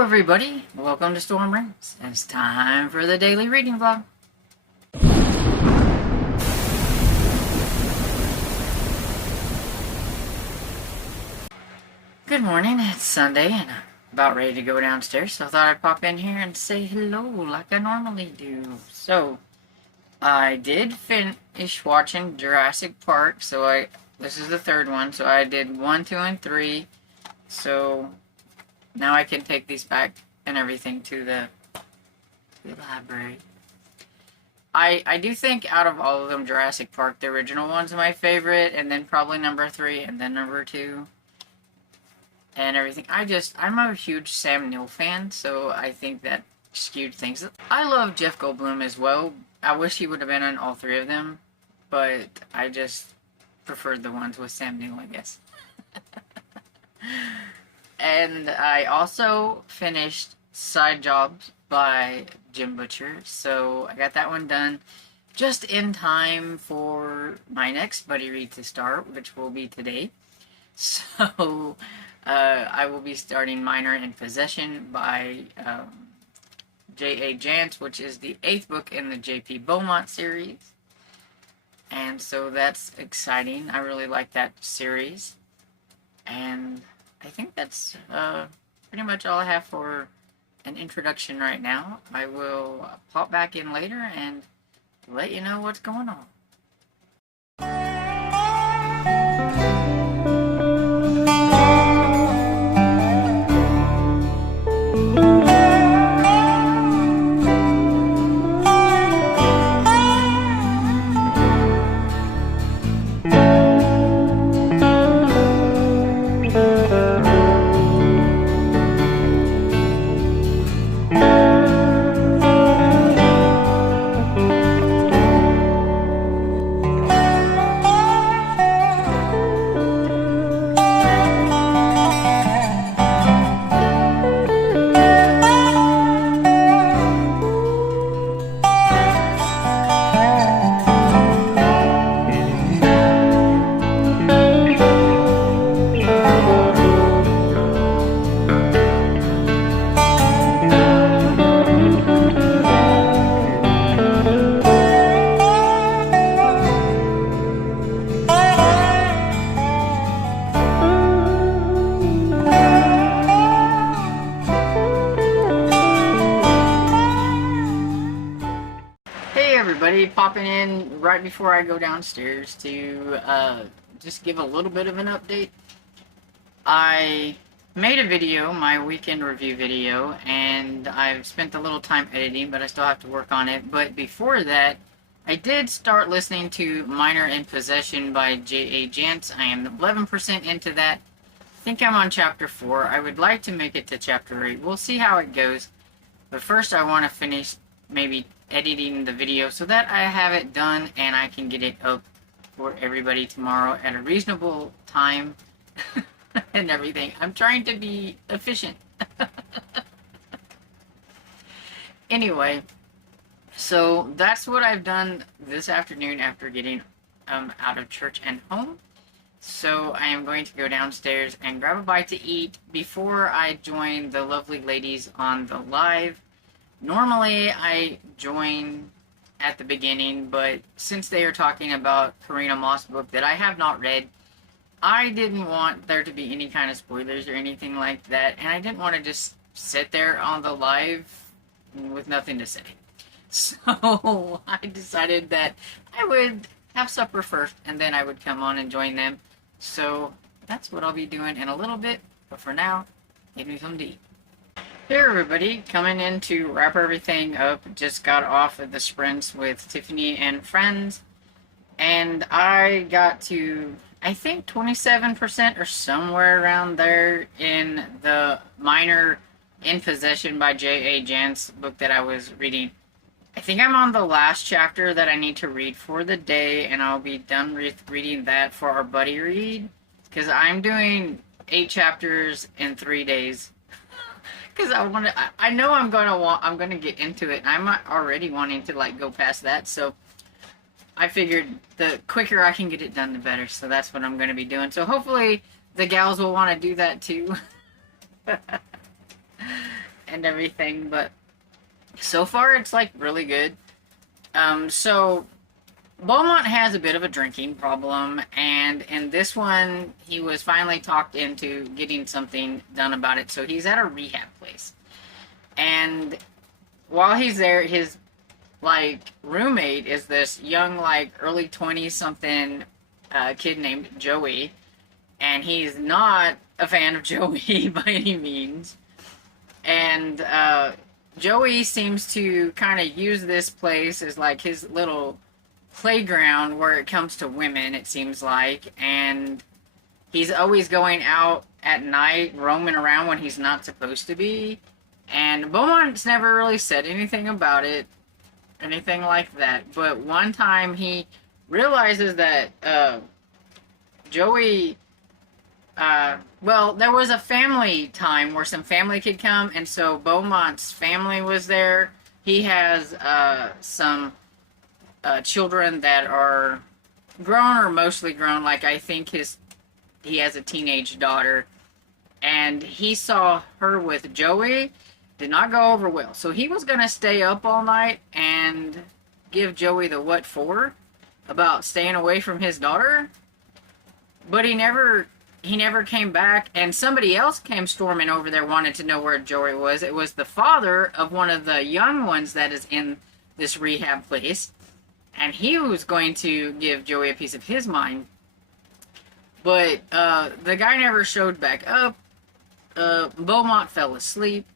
Hello everybody, welcome to Storm Rings. It's time for the daily reading vlog. Good morning, it's Sunday and I'm about ready to go downstairs, so I thought I'd pop in here and say hello like I normally do. So, I did finish watching Jurassic Park, this is the third one, so I did 1, 2, and 3, so now I can take these back and everything to the library. I do think out of all of them, Jurassic Park, the original one's my favorite, and then probably number 3, and then number 2, and everything. I'm a huge Sam Neill fan, so I think that skewed things. I love Jeff Goldblum as well. I wish he would have been in all 3 of them, but I just preferred the ones with Sam Neill, I guess. And I also finished Side Jobs by Jim Butcher, so I got that one done just in time for my next buddy read to start, which will be today. So I will be starting Minor in Possession by J.A. Jance, which is the 8th book in the J.P. Beaumont series. And so that's exciting. I really like that series. And I think that's pretty much all I have for an introduction right now. I will pop back in later and let you know what's going on. Popping in right before I go downstairs to just give a little bit of an update. I made a video, my weekend review video, and I've spent a little time editing, but I still have to work on it. But before that, I did start listening to Minor in Possession by J.A. Jance. I am 11% into that. I think I'm on chapter 4. I would like to make it to chapter 8. We'll see how it goes. But first I want to finish maybe editing the video so that I have it done and I can get it up for everybody tomorrow at a reasonable time and everything. I'm trying to be efficient. Anyway, so that's what I've done this afternoon after getting out of church and home. So I am going to go downstairs and grab a bite to eat before I join the lovely ladies on the live. Normally, I join at the beginning, but since they are talking about Karina Moss' book that I have not read, I didn't want there to be any kind of spoilers or anything like that, and I didn't want to just sit there on the live with nothing to say. So I decided that I would have supper first, and then I would come on and join them. So that's what I'll be doing in a little bit, but for now, give me some to eat. Hey everybody, coming in to wrap everything up. Just got off of the sprints with Tiffany and friends, and I got to, I think, 27% or somewhere around there in the Minor in Possession by J.A. Jance book that I was reading. I think I'm on the last chapter that I need to read for the day, and I'll be done with reading that for our buddy read, because I'm doing 8 chapters in 3 days. Because I know I'm gonna get into it, and I'm already wanting to like go past that, so I figured the quicker I can get it done, the better. So that's what I'm gonna be doing. So hopefully the gals will want to do that too. and everything, but so far it's like really good. So Beaumont has a bit of a drinking problem, and in this one, he was finally talked into getting something done about it. So he's at a rehab place, and while he's there, his like roommate is this young, like early 20s something kid named Joey, and he's not a fan of Joey by any means. And Joey seems to kind of use this place as like his little playground where it comes to women, it seems like. And he's always going out at night, roaming around when he's not supposed to be. And Beaumont's never really said anything about it, anything like that. But one time he realizes that Joey, well, there was a family time where some family could come, and so Beaumont's family was there. He has some children that are grown or mostly grown. Like, I think he has a teenage daughter, and he saw her with Joey. Did not go over well. So he was going to stay up all night and give Joey the what for about staying away from his daughter. But he never came back, and somebody else came storming over there, wanted to know where Joey was. It was the father of one of the young ones that is in this rehab place, and he was going to give Joey a piece of his mind. But the guy never showed back up. Beaumont fell asleep.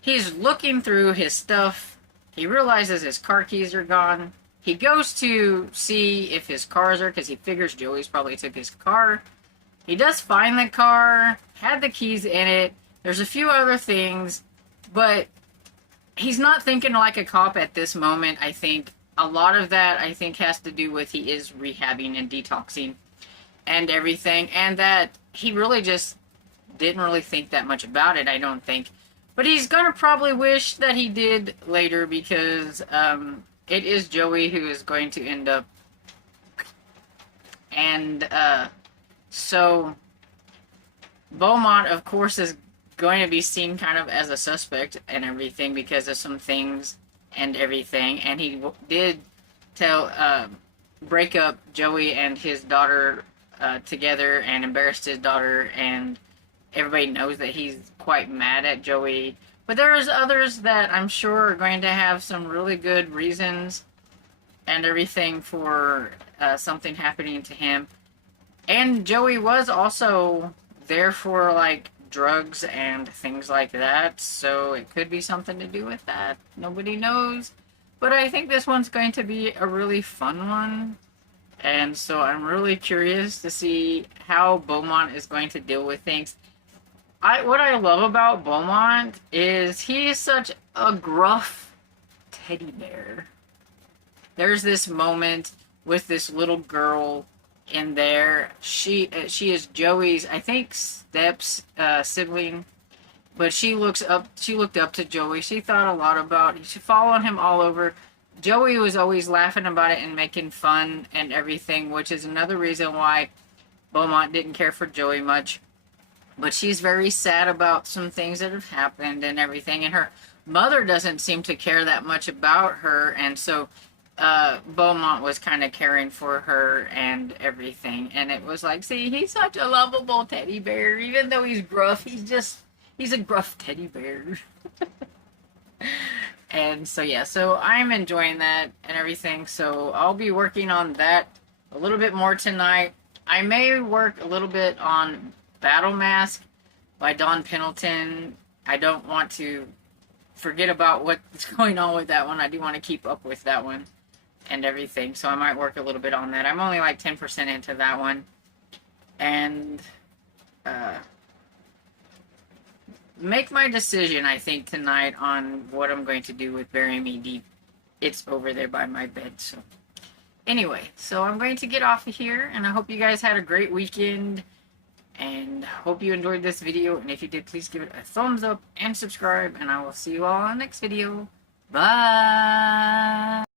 He's looking through his stuff. He realizes his car keys are gone. He goes to see if his cars are, because he figures Joey's probably took his car. He does find the car, had the keys in it. There's a few other things, but he's not thinking like a cop at this moment. I think a lot of that, I think, has to do with he is rehabbing and detoxing and everything, and that he really just didn't really think that much about it, I don't think. But he's gonna probably wish that he did later, because it is Joey who is going to end up. And so Beaumont, of course, is going to be seen kind of as a suspect and everything because of some things and everything. And he did break up Joey and his daughter together and embarrassed his daughter, and everybody knows that he's quite mad at Joey. But there's others that I'm sure are going to have some really good reasons and everything for something happening to him. And Joey was also there for, like, drugs and things like that, so it could be something to do with that. Nobody knows. But I think this one's going to be a really fun one. And so I'm really curious to see how Beaumont is going to deal with things. What I love about Beaumont is he is such a gruff teddy bear. There's this moment with this little girl in there. She is Joey's, I think, sibling, but she looked up to Joey. She thought a lot about. She followed him all over. Joey was always laughing about it and making fun and everything, which is another reason why Beaumont didn't care for Joey much. But she's very sad about some things that have happened and everything, and her mother doesn't seem to care that much about her, and so Beaumont was kind of caring for her and everything. And it was like, see, he's such a lovable teddy bear. Even though he's gruff, he's a gruff teddy bear. And so, yeah, so I'm enjoying that and everything. So I'll be working on that a little bit more tonight. I may work a little bit on Battle Mask by Don Pendleton. I don't want to forget about what's going on with that one. I do want to keep up with that one and everything, so I might work a little bit on that. I'm only like 10% into that one. And make my decision, I think, tonight on what I'm going to do with Bury Me Deep. It's over there by my bed, so anyway, so I'm going to get off of here, and I hope you guys had a great weekend, and hope you enjoyed this video. And if you did, please give it a thumbs up and subscribe, and I will see you all in the next video. Bye!